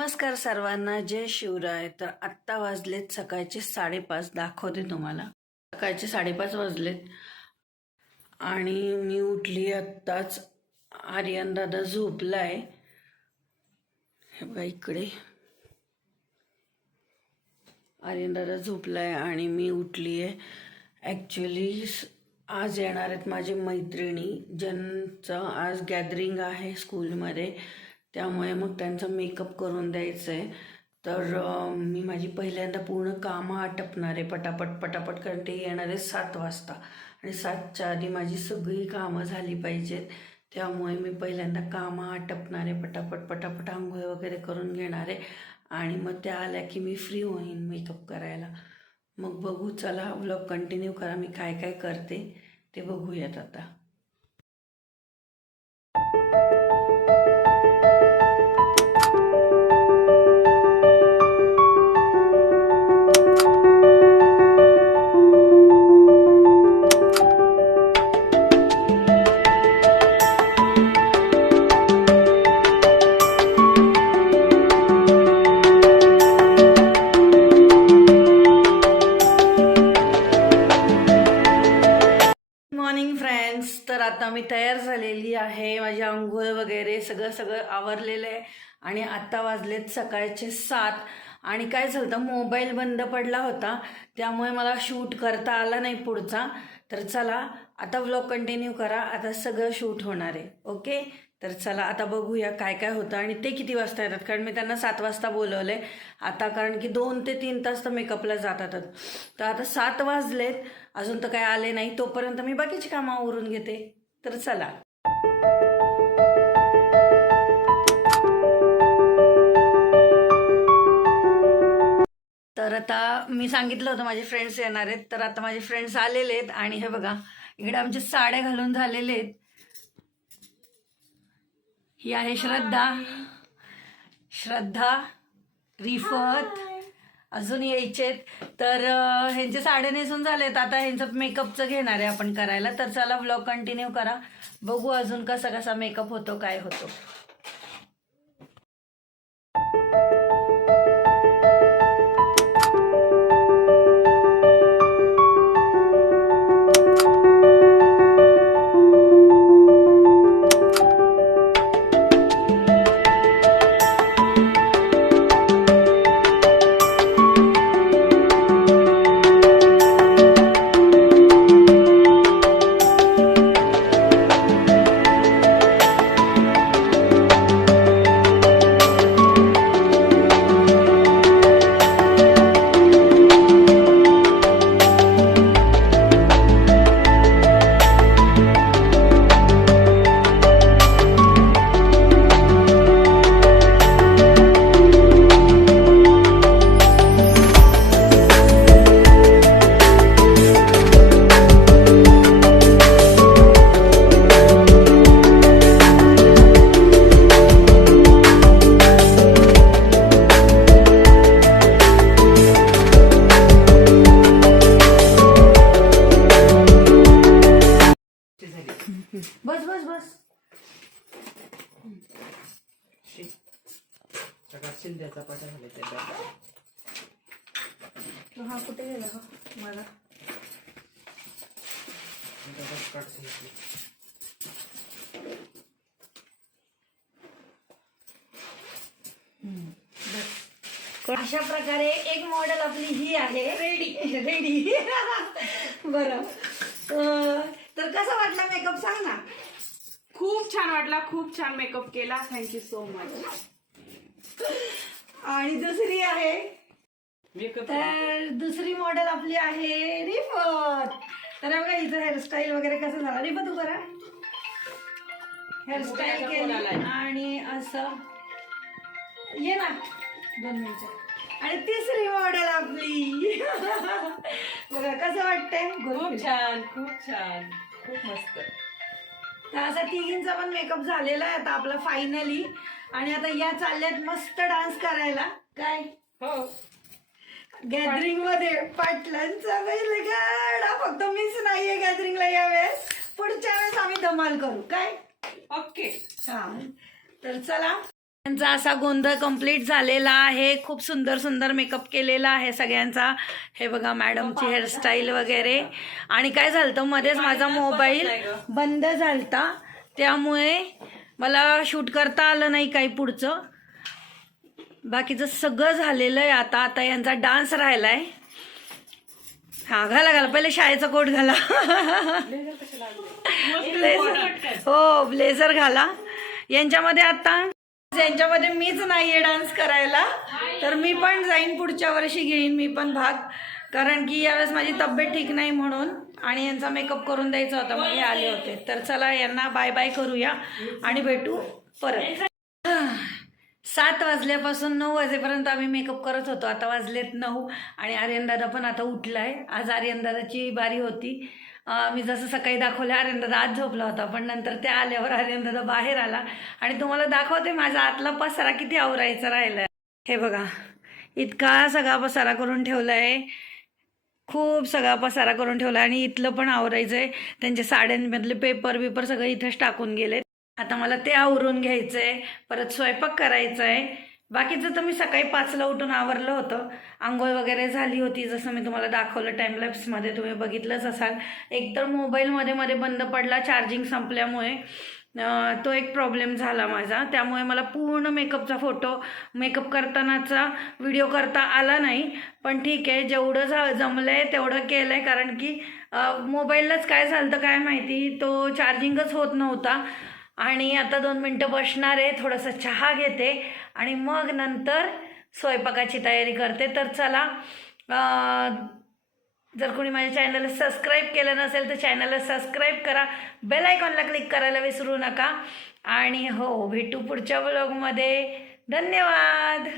नमस्कार सर्वांना, जय शिवराय. तर आत्ता वाजलेत सकाळचे 5:30. दाखवते तुम्हाला. सकाळचे 5:30 वाजलेत आणि मी उठली आत्ताच. आर्यन दादा झोपलाय. हे बघा इकडे आर्यन दादा झोपलाय आणि मी उठली आहे. ॲक्च्युली आज येणार आहेत माझी मैत्रिणी, ज्यांचं आज गॅदरिंग आहे स्कूलमध्ये. त्यामुळे मग त्यांचा मेकअप करून द्यायचं आहे. तर मी माझी पहिल्यांदा पूर्ण कामं आटपणार आहे पटापट, कारण ते येणार आहे 7 वाजता आणि 7च्या आधी माझी सगळी कामं झाली पाहिजेत. त्यामुळे मी पहिल्यांदा कामं आटपणार आहे, पटापट आंघोळ वगैरे करून घेणार आहे आणि मग त्या आल्या की मी फ्री होईन मेकअप करायला. मग बघू, चला व्लॉग कंटिन्यू करा. मी काय काय करते ते बघूयात आता. तर आता मी तयार झालेली आहे. माझी आंघोळ वगैरे सगळं आवरलेलं आहे आणि आता वाजलेत सकाळचे 7. आणि काय झालं, मोबाईल बंद पडला होता त्यामुळे मला शूट करता आला नाही पुढचा. तर चला आता व्लॉग कंटिन्यू करा. आता सगळं शूट होणार आहे. ओके, तर चला आता बघूया काय काय होतं आणि ते किती वाजता येतात. कारण मी त्यांना 7 वाजता बोलवलं आहे आता, कारण की 2 ते 3 तास तर मेकअपला जातातच. तर आता 7 वाजलेत, अजून तर काय आले नाही. तोपर्यंत मी बाकीची कामं आवरून घेते. तर चला. तर आता मी सांगितलं होतं माझे फ्रेंड्स येणार आहेत. तर आता माझे फ्रेंड्स आलेले आहेत आणि हे बघा इकडे आमचे साड्या घालून झालेले आहेत. ही आहे श्रद्धा, रिफत, अजून यायचेत. तर ह्यांचे साडे नेसून झालेत. आता ह्यांचं मेकअपचं घेणार आहे आपण करायला. तर चला व्लॉग कंटिन्यू करा. बघू अजून कसा मेकअप होतो, काय होतो. बस शिंद्याचा पाटा झाला. हा कुठे गेला हो मला. अशा प्रकारे एक मॉडेल आपली ही आहे रेडी. बरं, तर कसा वाटला मेकअप सांग ना. खूप छान वाटला, खूप छान मेकअप केला. Thank you so much. आणि दुसरी आहे तर दुसरी मॉडेल आपली आहे रिफत. तर बघा हिचं हेअरस्टाईल वगैरे कसं झालं. रिफत तू करा हेअरस्टाईल केली आणि असं ये ना 2 मिनिटं. आणि तिसरी मॉडेल आपली बघा कसं वाटतंय. खूप छान, खूप मस्त. तर असा तिघींचा पण मेकअप झालेला आहे आता आपला फायनली. आणि आता या चालल्यात मस्त डान्स करायला. काय हो, गॅदरिंग मध्ये पाटलांचा बैलगाडा. फक्त मीच नाहीये गॅदरिंगला यावेळेस. पुढच्या वेळेस आम्ही धमाल करू. काय ओके. हा, तर चला त्यांचा असा गोंधळ कंप्लीट झालेला आहे. खूप सुंदर सुंदर मेकअप केलेला आहे सगळ्यांचा. हे बघा मॅडमची हेअरस्टाईल वगैरे. आणि काय झालं मध्येच माझा मोबाईल बंद झालता, त्यामुळे मला शूट करता आलं नाही काही पुढचं. बाकीचं सगळं झालेलं आहे. आता यांचा डान्स राहिलाय. हा घाला पहिले शाळेचा कोट घाला. हो ब्लेझर घाला. यांच्यामध्ये मीच नाहीये डान्स करायला, तर मी पण जाईन पुढच्या वर्षी, घेईन मी पण भाग, कारण की यावेळेस माझी तब्येत ठीक नाही म्हणून, आणि यांचा मेकअप करून द्यायचा होता, मग हे आले होते. तर चला यांना बाय बाय करूया आणि भेटू परत. 7 वाजल्यापासून 9 वाजेपर्यंत आम्ही मेकअप करत होतो. आता वाजलेत 9 आणि आर्यन दादा पण आता उठलाय. आज आर्यन दादाची बारी होती. मी जसं सकाळी दाखवलं आर्यन दादा आज झोपला होता, पण नंतर त्या आल्यावर आर्यन दादा बाहेर आला आणि तुम्हाला दाखवते माझा आतला पसारा किती आवरायचा राहिलाय. हे बघा इतका सगळा पसारा करून ठेवलाय, खूप सगळा पसारा करून ठेवला. आणि इथलं पण आवरायचंय. त्यांच्या साड्यांमधले पेपर सगळं इथंच टाकून गेले. आता मला ते आवरून घ्यायचंय, परत स्वयंपाक करायचा आहे. बाकीचं तर मी सकाळी 5ला उठून आवरलं होतं. आंघोळ वगैरे झाली होती, जसं मी तुम्हाला दाखवलं टाइमलॅप्समध्ये, तुम्ही बघितलंच असाल. एकतर मोबाईलमध्ये बंद पडला चार्जिंग संपल्यामुळे, तो एक प्रॉब्लेम झाला माझा. त्यामुळे मला पूर्ण मेकअप करतानाचा व्हिडिओ करता आला नाही. पण ठीक आहे, जेवढं जमलंय तेवढं केलं आहे, कारण की मोबाईललाच काय झालं काय माहिती, तो चार्जिंगच होत नव्हता. आणि आता 2 मिनटं बसणार आहे, थोडंसं चहा घेते आणि मग नंतर स्वयंपाकाची तयारी करते. तर चला, जर कोणी माझ्या चॅनलला सबस्क्राईब केलं नसेल तर चॅनलला सबस्क्राईब करा, बेल आयकॉनला क्लिक करायला विसरू नका. आणि हो, भेटू पुढच्या व्लॉगमध्ये. धन्यवाद.